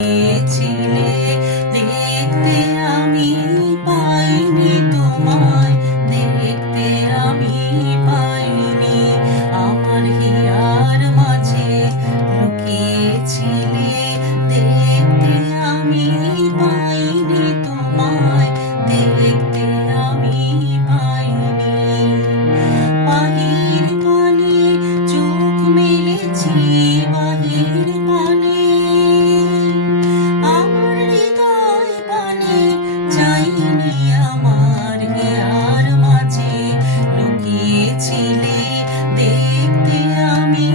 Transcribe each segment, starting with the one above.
ছিলে দেখতে আমি পাইনি তোমায়, দেখতে আমি পাইনি। আমার হিয়ার মাঝে লুকিয়েছিলে দেখতে আমি পাইনি তোমায়, দেখতে আমি পাইনি। বাহির পানে চোখ মেলেছি, বাহির পানে চাইনি। আমার হিয়ার মাঝে লুকিয়েছিলে দেখতে আমি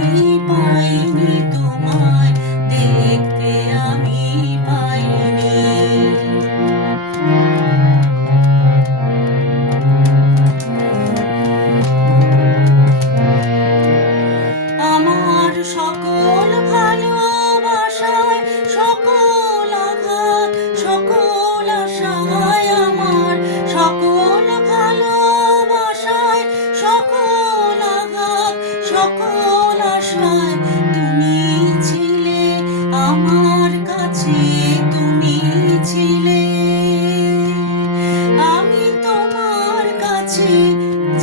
পাইনি তোমায়, দেখতে আমি পাইনি। আমার সকল ভালোবাসায়, সকল আঘাত, সকল আশায়, আমার সকল ভালোবাসায়, সকল আঘাত, সকল আশায় তুমি ছিলে আমার কাছে, তুমি ছিলে। আমি তোমার কাছে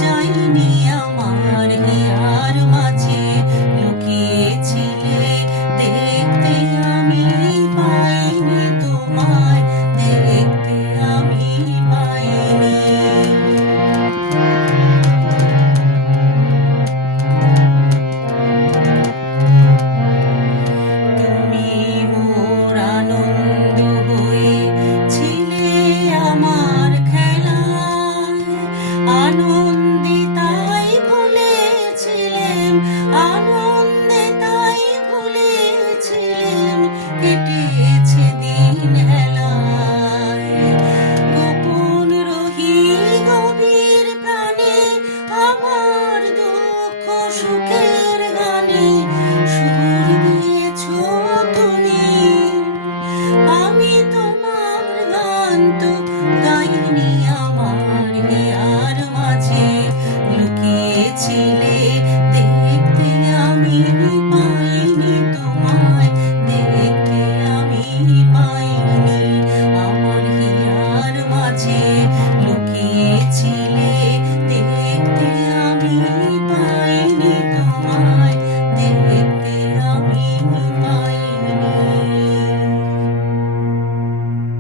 যাইনি, আমার হিয়ার মাঝে লুকিয়েছিলে দেখতে আমি পাইনি তোমায়, দেখতে আমি পাইনি। তুমি মোর আনন্দ হয়ে ছিলে আমার খেলায়, আনন্দে তাই ভুলেছিলেম, আনন্দে তাই ভুলেছিলেম, কেটেছে দিন হেলায়। গোপন রহি গভীর প্রাণে, আমার দুঃখ সুখের গানে সুর দিয়েছ তুমি। আমি তোমার গান তো গাইনি, আমার হিয়ার মাঝে লুকিয়েছিলে